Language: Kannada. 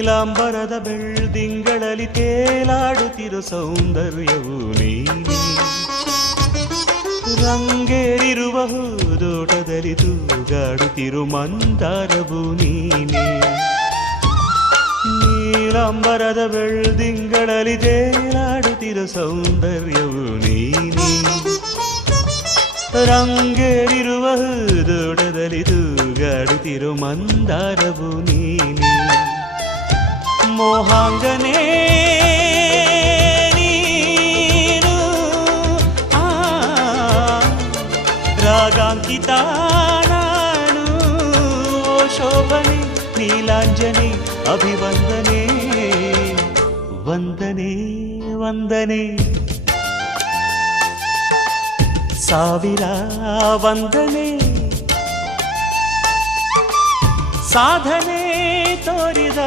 ನೀಲಾಂಬರದ ಬೆಳ್ದಿಂಗಳಲ್ಲಿ ತೇಲಾಡುತ್ತಿರೋ ಸೌಂದರ್ಯವು ನೀನೇ. ರಂಗೇರಿರುವ ಹೂದೋಟದಲ್ಲಿ ತೂಗಾಡುತ್ತಿರು ಮಂದಾರವು ನೀನೇ. ನೀಲಾಂಬರದ ಬೆಳ್ದಿಂಗಳಲ್ಲಿ ತೇಲಾಡುತ್ತಿರೋ ಸೌಂದರ್ಯವು ನೀನೇ. ರಂಗೇರಿರುವ ಹೂದೋಟದಲ್ಲಿ ತೂಗಾಡುತ್ತಿರು ಮಂದಾರವು ನೀನೇ. ಮೋಹಾಂಗನೇ ನೀನು, ರಾಗಾಂಕಿತ ನಾನು. ಓ ಶೋಭನೆ ನೀಲಾಂಜನೆ ಅಭಿವಂದನೆ ವಂದನೆ ವಂದನೆ. ಸಾವಿರ ವಂದನೆ. ಸಾಧನೆ ತೋರಿದ